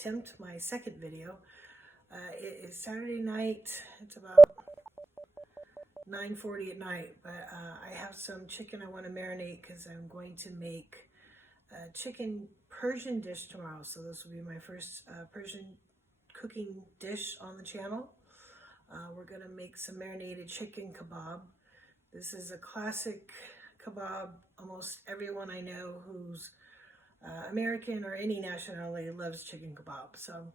attempt my second video. It is Saturday night. It's about 9:40 at night, but I have some chicken I want to marinate because I'm going to make a chicken Persian dish tomorrow. So this will be my first Persian cooking dish on the channel. We're going to make some marinated chicken kebab. This is a classic kebab. Almost everyone I know who's American or any nationality loves chicken kebab. So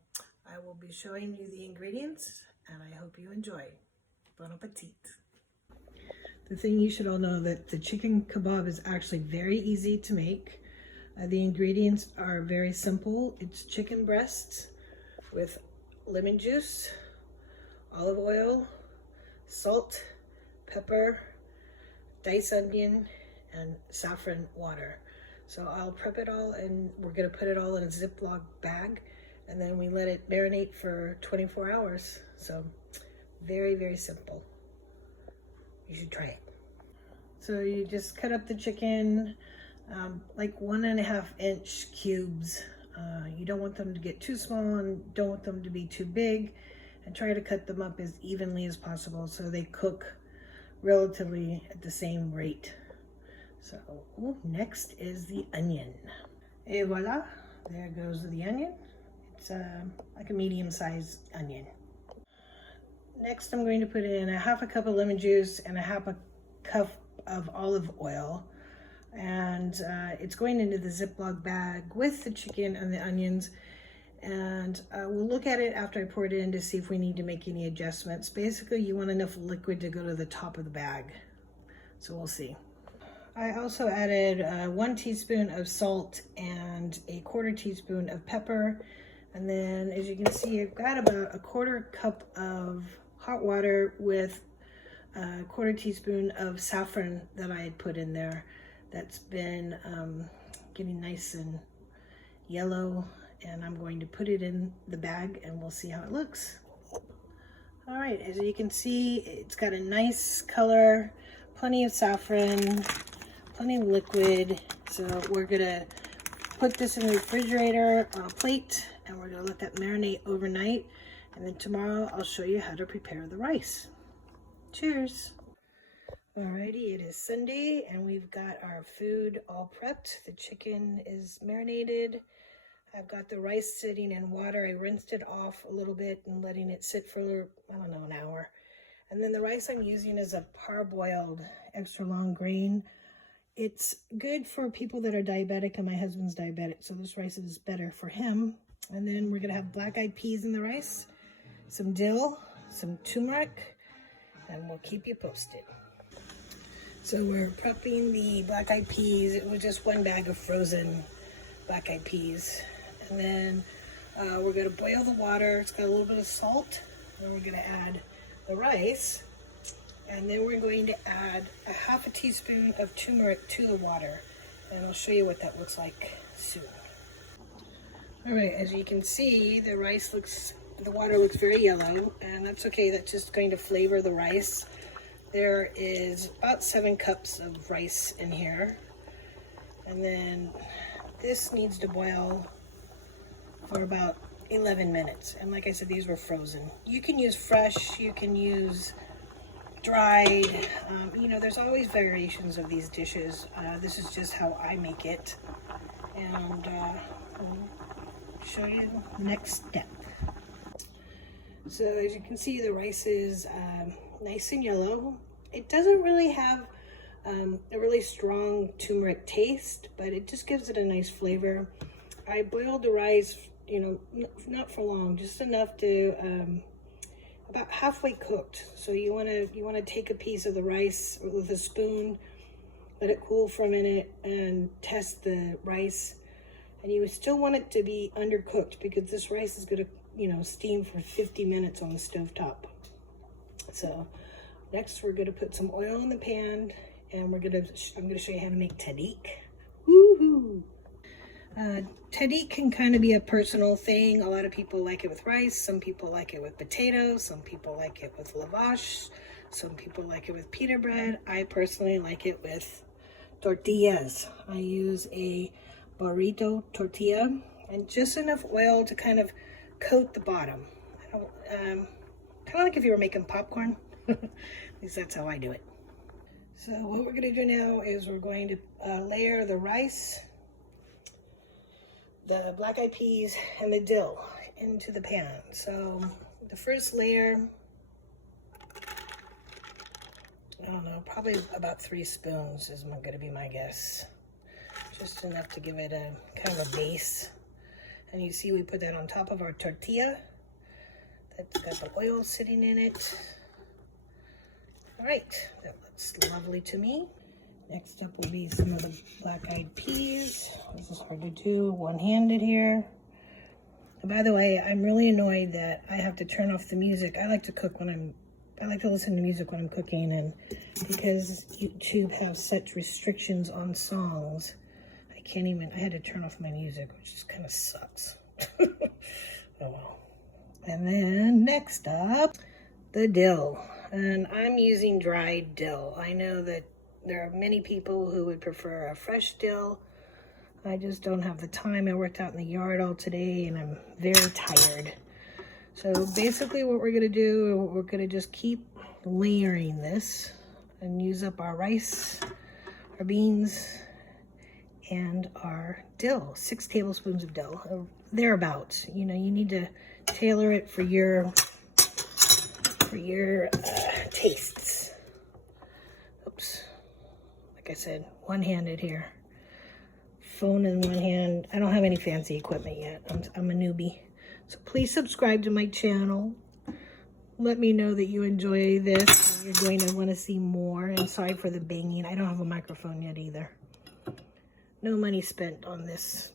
I will be showing you the ingredients and I hope you enjoy. Bon appetit. The thing you should all know that the chicken kebab is actually very easy to make. The ingredients are very simple. It's chicken breasts with lemon juice, olive oil, salt, pepper, diced onion, and saffron water. So I'll prep it all and we're gonna put it all in a Ziploc bag and then we let it marinate for 24 hours. So very, very simple. You should try it. So you just cut up the chicken like 1.5 inch cubes. You don't want them to get too small and don't want them to be too big, and try to cut them up as evenly as possible so they cook relatively at the same rate. So next is the onion. Et voila, there goes the onion. It's like a medium-sized onion. Next I'm going to put in 1/2 cup of lemon juice and 1/2 cup of olive oil. And it's going into the Ziploc bag with the chicken and the onions. And we'll look at it after I pour it in to see if we need to make any adjustments. Basically, you want enough liquid to go to the top of the bag. So we'll see. I also added 1 teaspoon of salt and 1/4 teaspoon of pepper. And then, as you can see, I've got about 1/4 cup of hot water with 1/4 teaspoon of saffron that I had put in there. That's been getting nice and yellow, and I'm going to put it in the bag and we'll see how it looks. All right, as you can see, it's got a nice color, plenty of saffron, plenty of liquid. So we're gonna put this in the refrigerator on a plate and we're gonna let that marinate overnight. And then tomorrow I'll show you how to prepare the rice. Cheers. Alrighty, it is Sunday and we've got our food all prepped. The chicken is marinated. I've got the rice sitting in water. I rinsed it off a little bit and letting it sit for, I don't know, an hour. And then the rice I'm using is a parboiled extra long grain. It's good for people that are diabetic, and my husband's diabetic, so this rice is better for him. And then we're gonna have black-eyed peas in the rice, some dill, some turmeric, and we'll keep you posted. So we're prepping the black-eyed peas. It was just 1 bag of frozen black-eyed peas. And then we're gonna boil the water. It's got a little bit of salt. And we're gonna add the rice. And then we're going to add 1/2 teaspoon of turmeric to the water. And I'll show you what that looks like soon. All right, as you can see, the water looks very yellow, and that's okay. That's just going to flavor the rice. There is about 7 cups of rice in here. And then this needs to boil for about 11 minutes. And like I said, these were frozen. You can use fresh, you can use dried. You know, there's always variations of these dishes. This is just how I make it. And I'll show you the next step. So as you can see, the rice is nice and yellow. It doesn't really have a really strong turmeric taste, but it just gives it a nice flavor. I boiled the rice, you know, not for long, just enough to about halfway cooked. So you want to take a piece of the rice with a spoon, let it cool for a minute, and test the rice. And you still want it to be undercooked because this rice is going to, you know, steam for 50 minutes on the stovetop. So next we're going to put some oil in the pan, and I'm going to show you how to make tahdig. Woohoo! Tahdig can kind of be a personal thing. A lot of people like it with rice. Some people like it with potatoes. Some people like it with lavash. Some people like it with pita bread. I personally like it with tortillas. I use a burrito tortilla. and just enough oil to kind of coat the bottom. Kind of like if you were making popcorn. At least that's how I do it. So what we're going to do now is we're going to layer the rice, the black-eyed peas, and the dill into the pan. So the first layer, I don't know, probably about 3 spoons is going to be my guess. Just enough to give it a kind of a base. And you see we put that on top of our tortilla. That's got the oil sitting in it. All right, that looks lovely to me. Next up will be some of the black-eyed peas. This is hard to do, one-handed here. And by the way, I'm really annoyed that I have to turn off the music. I like to cook when I like to listen to music when I'm cooking, and because YouTube has such restrictions on songs, I had to turn off my music, which just kind of sucks. Oh well. And then next up, the dill. And I'm using dried dill. I know that there are many people who would prefer a fresh dill. I just don't have the time. I worked out in the yard all today and I'm very tired. So basically what we're gonna do, we're gonna just keep layering this and use up our rice, our beans, and our dill. 6 tablespoons of dill, thereabouts. You know, you need to tailor it for your tastes. Oops. Like I said, one-handed here. Phone in one hand. I don't have any fancy equipment yet. I'm a newbie. So please subscribe to my channel. Let me know that you enjoy this. You're going to want to see more. And sorry for the banging. I don't have a microphone yet either. No money spent on this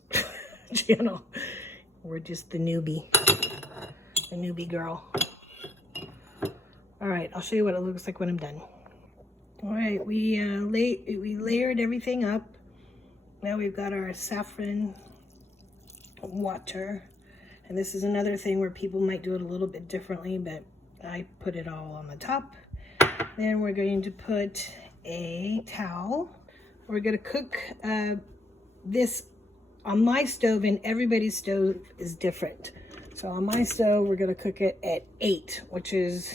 channel. We're just the newbie girl. All right, I'll show you what it looks like when I'm done. All right, we layered everything up. Now we've got our saffron water. And this is another thing where people might do it a little bit differently, but I put it all on the top. Then we're going to put a towel. We're going to cook this on my stove, and everybody's stove is different. So on my stove, we're going to cook it at 8, which is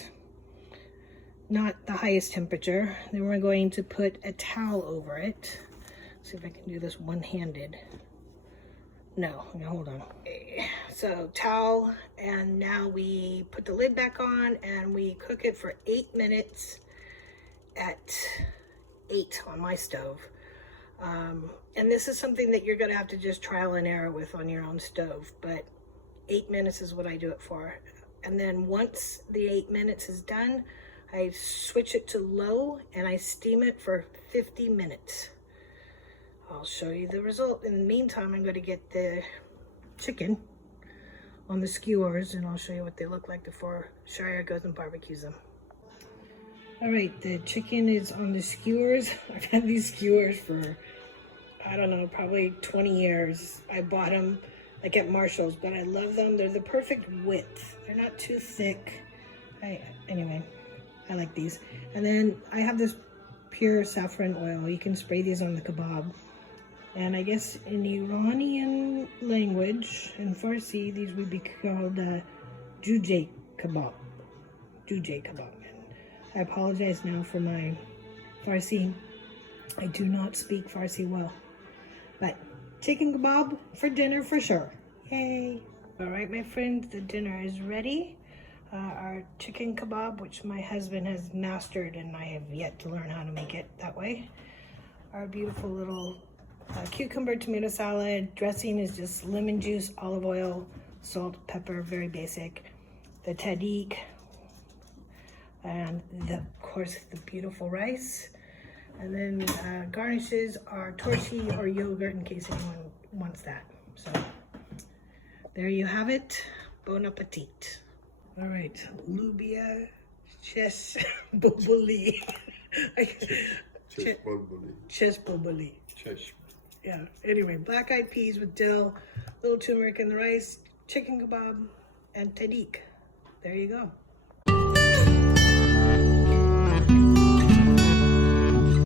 not the highest temperature. Then we're going to put a towel over it. Let's see if I can do this one-handed. No, hold on. So towel, and now we put the lid back on and we cook it for 8 minutes at 8 on my stove. And this is something that you're gonna have to just trial and error with on your own stove, but 8 minutes is what I do it for. And then once the 8 minutes is done, I switch it to low and I steam it for 50 minutes. I'll show you the result. In the meantime, I'm going to get the chicken on the skewers and I'll show you what they look like before Shire goes and barbecues them. All right, the chicken is on the skewers. I've had these skewers for, I don't know, probably 20 years. I bought them like at Marshall's, but I love them. They're the perfect width. They're not too thick. Anyway, I like these. And then I have this pure saffron oil. You can spray these on the kebab. And I guess in Iranian language, in Farsi, these would be called jujay kebab. Jujay kebab. I apologize now for my Farsi. I do not speak Farsi well. But chicken kebab for dinner for sure. Yay! All right, my friends, the dinner is ready. Our chicken kebab, which my husband has mastered, and I have yet to learn how to make it that way. Our beautiful little cucumber tomato salad. Dressing is just lemon juice, olive oil, salt, pepper, very basic. The tahdig, and of course the beautiful rice. And then garnishes are tortilla or yogurt in case anyone wants that. So there you have it. Bon appetit. All right, lubia, ches boboli. Ches boboli. Yeah, anyway, black-eyed peas with dill, little turmeric in the rice, chicken kebab, and tahdig. There you go.